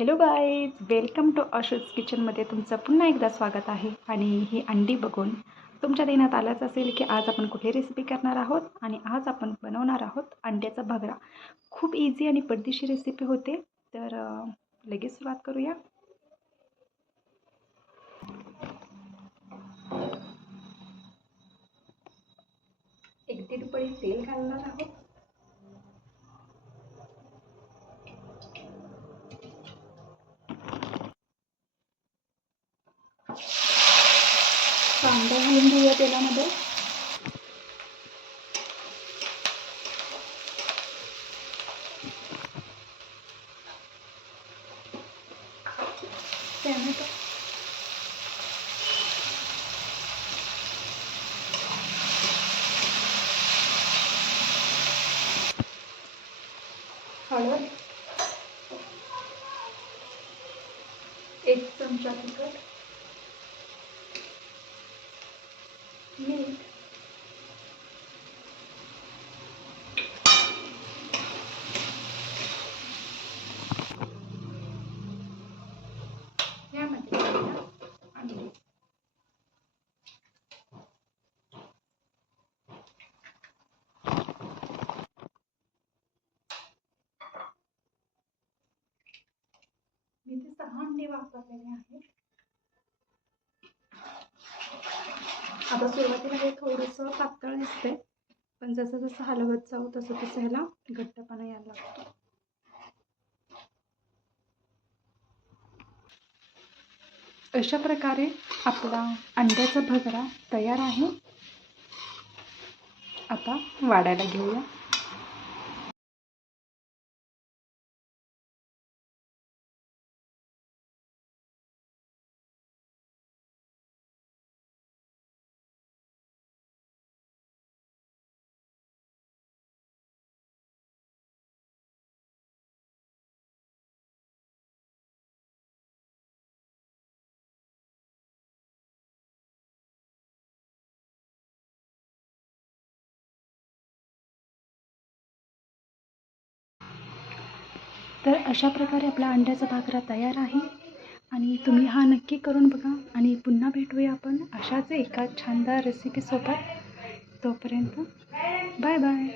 Hello guys welcome to Asho's किचनमध्ये तुमचं पुन्हा एकदा स्वागत आहे आणि ही अंडी बघून. तुमच्या देण्यात आलंच असेल की आज आपण कुठली रेसिपी करणार आहोत आणि आज आपण बनवणार आहोत अंड्याचा भगरा. खूप इझी आणि पद्धतशीर रेसिपी होते तर लगेच सुरुवात करूया. एक दीड पळी तेल घालणार आहोत. कांदा घालून घेऊया तेलामध्ये. टॅमॅटो. हळद. एक चमचा तिखट. मीठ यामध्ये मी ते सहा अंडे वापरलेले आहेत आता सुरुवातीला हे थोडंसं पातळ दिसते पण जसं जसं हलवत जाऊ तसं तसं ह्याला घट्टपणा यायला लागतो. अशा प्रकारे आपला अंड्याचा भगरा तयार आहे. आता वाढायला घेऊया. तर अशा प्रकारे आपला अंड्याचा भाकरा तयार आहे. आणि तुम्ही हा नक्की करून बघा. आणि पुन्हा भेटूया आपण अशाच एका छानदार रेसिपीसोबत तोपर्यंत बाय बाय